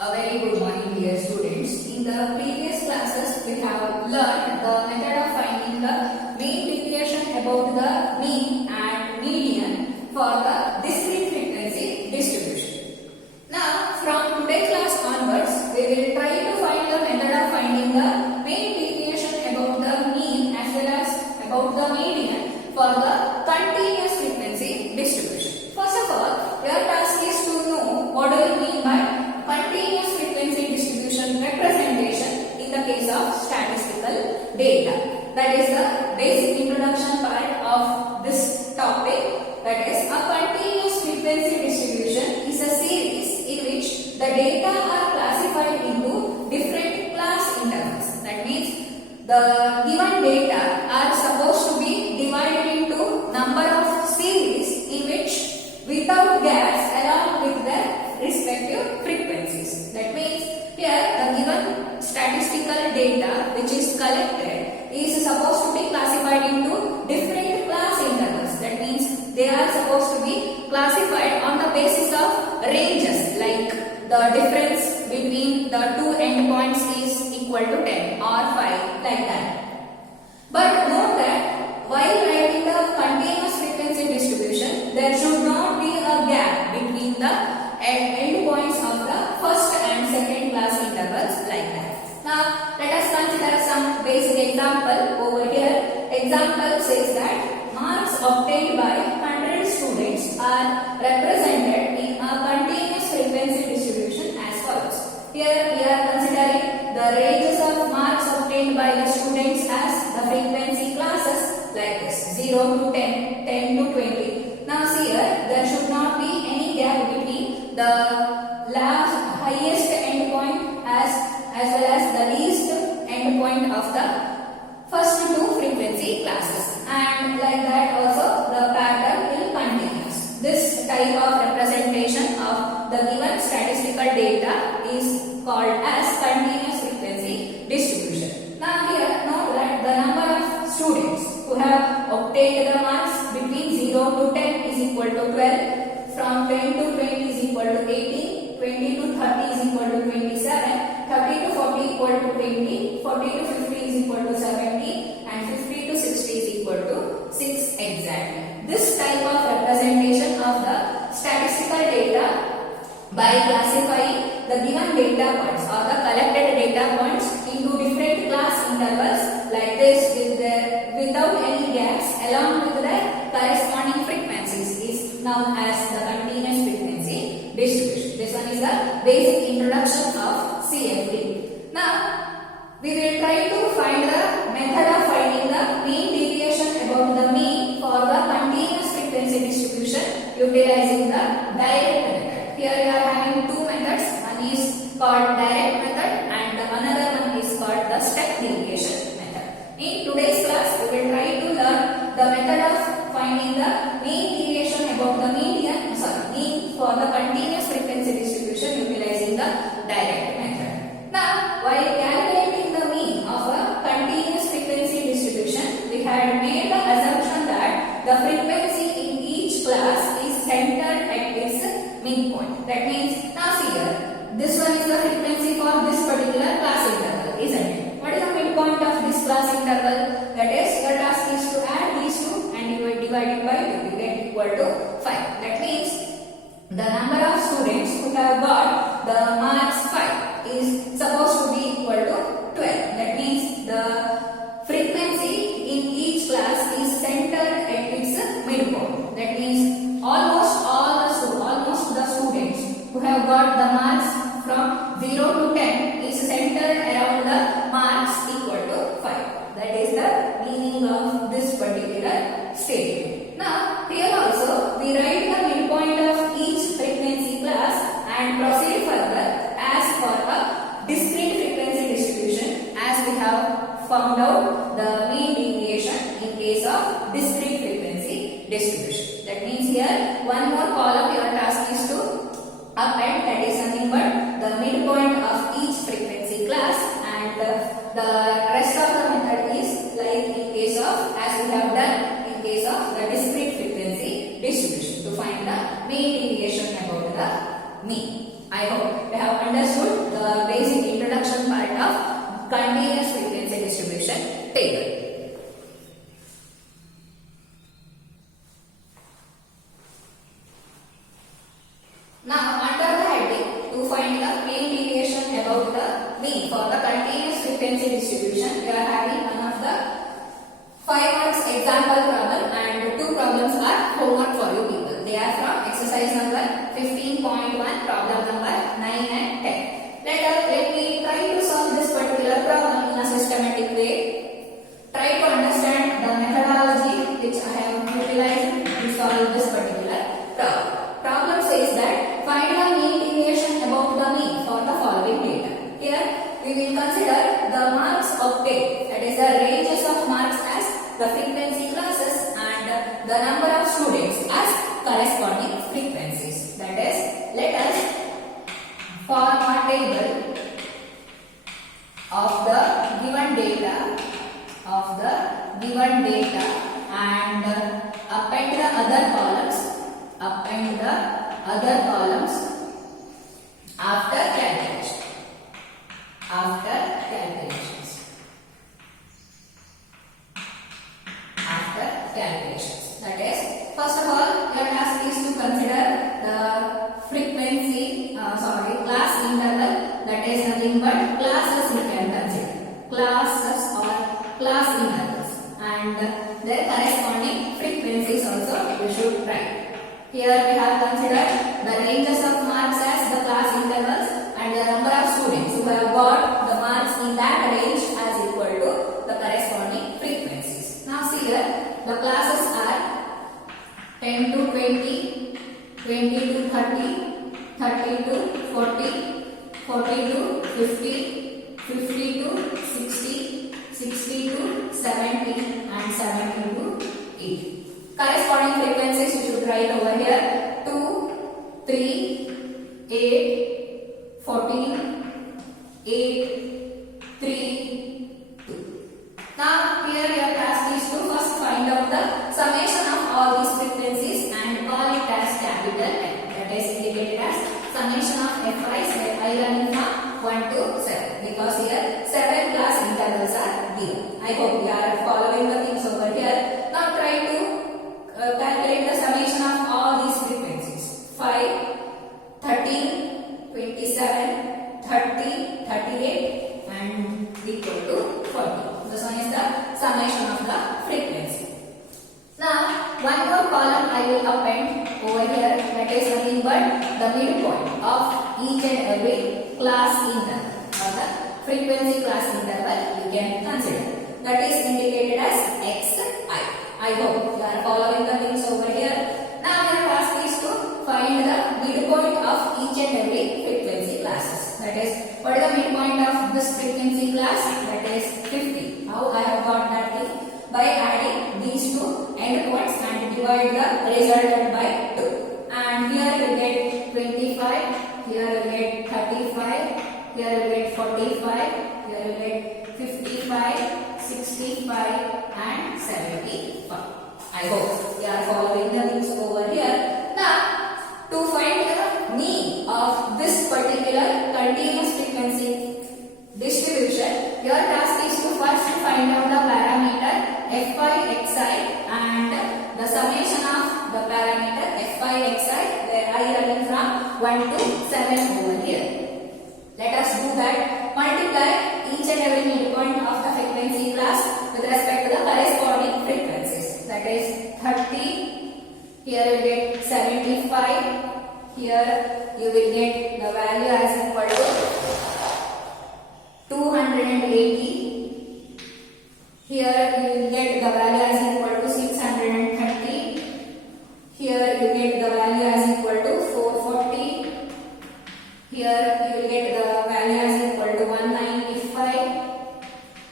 A very good morning, dear students. In the previous classes, we have learned the method of finding the mean deviation about the mean and median for the discrete frequency distribution. Now, from today's class onwards, we will try to find the method of finding the mean deviation about the mean as well as about the median for the continuous frequency distribution. First of all, your task is to know what do we mean by continuous frequency distribution representation in the case of statistical data. That is the basic introduction part of this topic. That is, a continuous frequency distribution is a series in which the data are classified into different class intervals. That means the given data are supposed to be divided into number of series in which without gaps along with their respective frequencies. That means here the given statistical data which is collected is supposed to be classified into different class intervals. That means they are supposed to be classified on the basis of ranges, like the difference between the two endpoints is equal to 10 or 5, like that. But note that while writing the continuous frequency distribution, there should not be a gap between the endpoints of the first and second class intervals, like that. Now, let us consider some basic example over here. Example says that marks obtained by 100 students are represented in a continuous frequency distribution as follows. Here we are considering the ranges of marks obtained by the students as the frequency classes, like this: 0 to 10, 10 to 20. Now see here, there should not be any gap between the highest endpoint as well as the least endpoint of the first two frequency classes, and like that also the pattern will continue. This type of representation of the given statistical data is called as continuous frequency distribution. Now here note that the number of students who have obtained the marks between 0 to 10 is equal to 12, from 10 to 20 is equal to 18, 20 to 30 is equal to 27, 30 to 40 equal to 20, 40 to 50 is equal to 70, and 50 to 60 is equal to 6 exactly. This type of representation of the statistical data by classifying the given data points or the collected data points into different class intervals, like this, without any gaps along with their corresponding frequencies, is known as the continuous frequency distribution. This one is the basic introduction of CFD. Now, we will try to find the method of finding the mean deviation about the mean for the continuous frequency distribution utilizing the direct method. Here we are having two methods. One is called direct method and the another one is called the step deviation method. In today's class, we will try to learn the method of finding the mean deviation about the mean for the continuous frequency distribution utilizing the direct method. Now, while calculating the mean of a continuous frequency distribution, we had made the assumption that the frequency in each class is centered at its midpoint. That means, now see here, this one is the frequency for this particular class interval, isn't it? What is the midpoint of this class interval? That is, your task is to add these two and you will divide it by 2 to get equal to 5. That means, the number of students who have got the marks 5 is supposed to be equal to 12. That means the frequency in each class is centered at its midpoint. That means almost the students who have got the marks from 0 to 10 is centered around the marks equal to 5. That is the meaning of this particular statement. Now, here also we write the midpoint of each frequency class and proceed further as for a discrete frequency distribution, as we have found out the mean deviation in case of discrete frequency distribution. That means here one more column your task is to append, that is nothing but the midpoint of each frequency class, and the rest of the method is like in case of, as we have done in case of the discrete frequency distribution, to find the mean deviation about the mean. I hope we have understood the basic introduction part of continuous frequency distribution table. Now, under the heading to find the mean deviation about the mean for the continuous frequency distribution, we are having one of the 5 marks example problem and 2 problems are homework for you people. They are from exercise number 15.1, problem number 9 and 10. Let me try to solve this particular problem in a systematic way. Try to understand the methodology which I have utilized to solve this particular problem. Problem says that find the mean deviation about the mean for the following data. Here we will consider the marks of data, that is the ranges of marks as the frequency classes and the number of students as corresponding frequencies. That is, let us form a table of the given data and append the other columns after calculation. That is, first of all, your task is to consider the frequency, class interval, that is nothing but classes we can consider. Classes or class intervals and their corresponding frequencies also we should write. Here we have considered the ranges of marks as the class intervals and the number of students who have got the marks in that range as equal to the corresponding frequencies. Now see here, the classes are 10 to 20, 20 to 30, 30 to 40, 40 to 50, 50 to 60, 60 to 70 and 70 to 80. Corresponding frequencies you should write over here: 2, 3, 8, 14, 8, 3, 2. Now here your task is to first find out the summation of all these frequencies and call it as capital N. That is indicated as summation of Fi's, where I running from 1 to 7, because here 7 class intervals are given. I hope you are following the things over here. Now try to calculate the summation of all these frequencies: 5, 13, 27, 30, 38 and equal to 40. This one is the summation of the frequency. Now one more column I will append over here, that is nothing but the midpoint of each and every class interval or the frequency class interval you can consider. That is indicated as xi. I hope you are following the things over here. Now your task is to find the midpoint of each and every frequency classes. That is, what is the midpoint of this frequency class? That is 50. How I have got that thing? By adding these two endpoints and divide the resultant by 2. And here we get 25, here we get 35, here we get 45, here we get 55, 65 and 75. I hope you are following the things over here. Now, to find the mean of this particular continuous frequency distribution, your task is to first find out the parameter Fi xi and the summation of the parameter Fi xi, where I running from 1 to 7 over here. Let us do that. Multiply each and every midpoint of the frequency class with respect to the corresponding frequencies. That is 30, here you get 75, here you will get the value as equal to 280, here you will get the value as equal to 630, here you get the value as equal to 440, here you will get the value as equal to 195,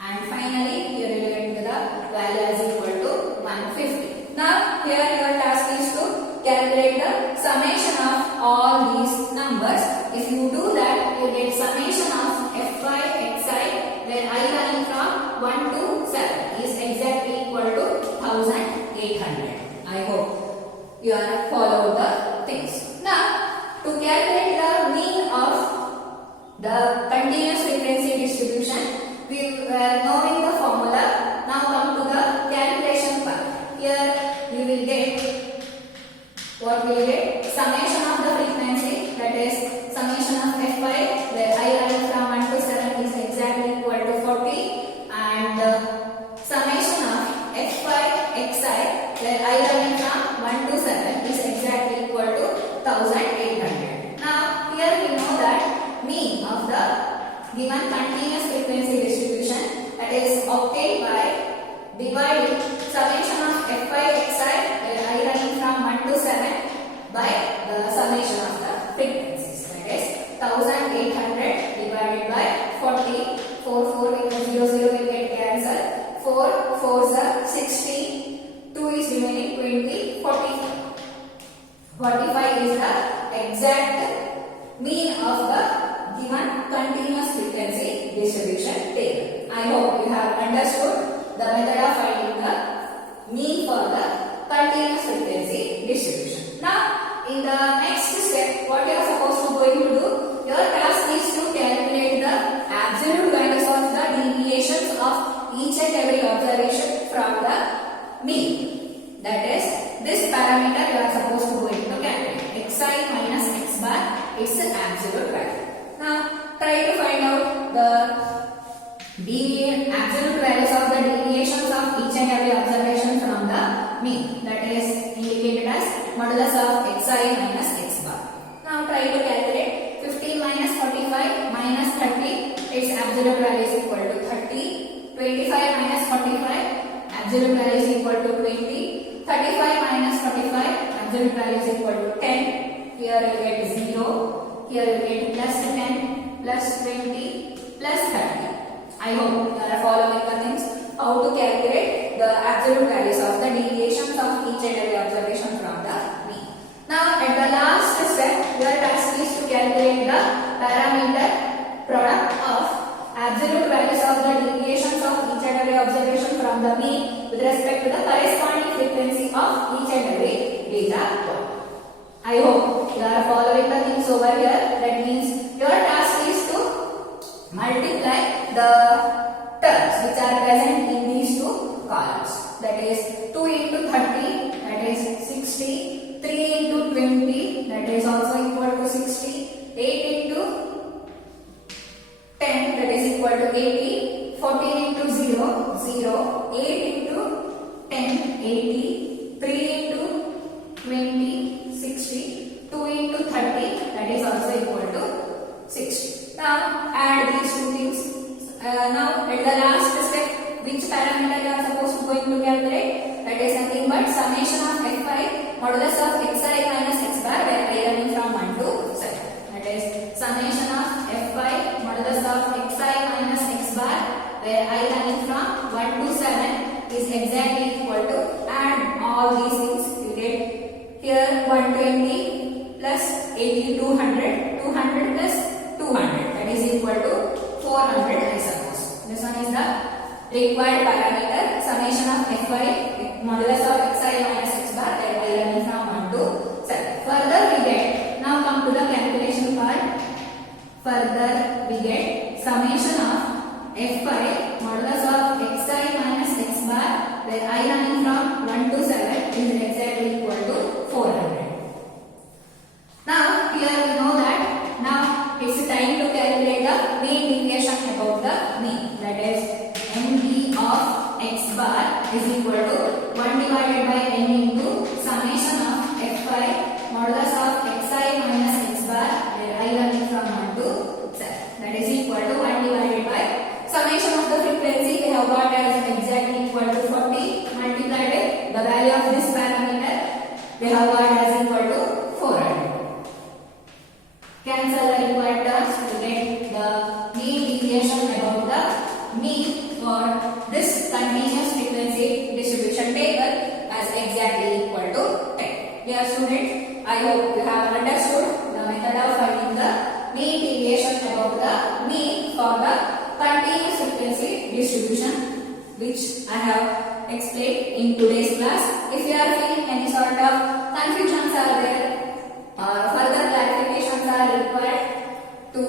and finally here you will get the value as equal to 150. Now here your task is to calculate the summation of all these numbers. If you do that, you get summation of Fi xi, where I running from 1 to 7 is exactly equal to 1800. I hope you are follow the things. Now to calculate the mean the continuous frequency distribution. We were knowing the formula. Now come to the calculation part. Here you will get what we will get? Summation of the frequency, that is summation of F5 where I running from 1 to 7 is exactly equal to 40, and summation of F5 Xi where I running from 1 to 7 is exactly equal to 1800. Now here we know that mean of the given continuous frequency distribution, that is obtained by dividing summation of F5 Xi where I running from 1 to 7 by the summation of the frequencies, that is 1800 divided by 40. 4 into 0 0 will get cancelled. 4 4s are 60. 2 is remaining 20. 45. 45 is the exact mean of the given continuous frequency distribution table. I hope you have understood the method of finding the mean for the continuous frequency distribution. Now, in the next step, what you are supposed to going to do, your task is to calculate the absolute values of the deviations of each and every observation from the mean. That is, this parameter you are supposed to going to calculate. Xi minus x bar is an absolute value. Now, try to find out the absolute values of the deviations of each and every observation from the mean. That is indicated as modulus of xi minus x bar. Now, try to calculate 15 minus 45 minus 30. Its absolute value is equal to 30. 25 minus 45, absolute value is equal to 20. 35 minus 45, absolute value is equal to 10. Here you get 0. Here you get plus 10, plus 20, plus 30. I hope you are following the things how to calculate the absolute values of the deviations of each and every observation from the mean. Now at the last step, your task is to calculate the parameter product of absolute values of the deviations of each and every observation from the mean with respect to the corresponding frequency of each and every data point. I hope you are following the things over here. That means your task is to multiply the terms which are present in these two columns. That is 2 into 30, that is 60. 3 into 20, that is also equal to 60. 8 into 10, that is equal to 80. 14 into 0, 0. 8 into 10, 80. 3 into 20, 60. 2 into 30, that is also equal to 60. Now add these two things. Now at the last step, which parameter you are supposed to going to calculate? That is nothing but summation of F5 modulus of xi minus x bar where I running from 1 to 7. That is summation of F5 modulus of xi minus x bar where I running from 1 to 7 is exactly equal to, add all these things. You get here 120 plus 80 200, 200 plus 200, that is equal to 400 I suppose. This one is the required parameter, summation of F5 modulus of xi minus x bar where I running from 1 to 7. Further we get, now come to the calculation part. Further we get summation of F5 modulus of xi minus x bar where I running from 1 to 7 is exactly equal to 400. Now here we know that now it's time to calculate the mean deviation about the mean. That is MD of x bar is equal to 1 divided by n into summation of F5 modulus of xi minus x bar where I running from 1 to 7. That is equal to 1 divided by summation of the frequency we have got as exactly equal to 40 multiplied with the value of this parameter we have got as equal to 400. Cancel the required terms to get the mean deviation about the mean for this continuous frequency distribution table as exactly equal to 10. Dear students, I hope you have understood the method of finding the mean deviation about the mean for the continuous frequency distribution which I have explained in today's class. If you are feeling any sort of confusions are there or further clarifications are required to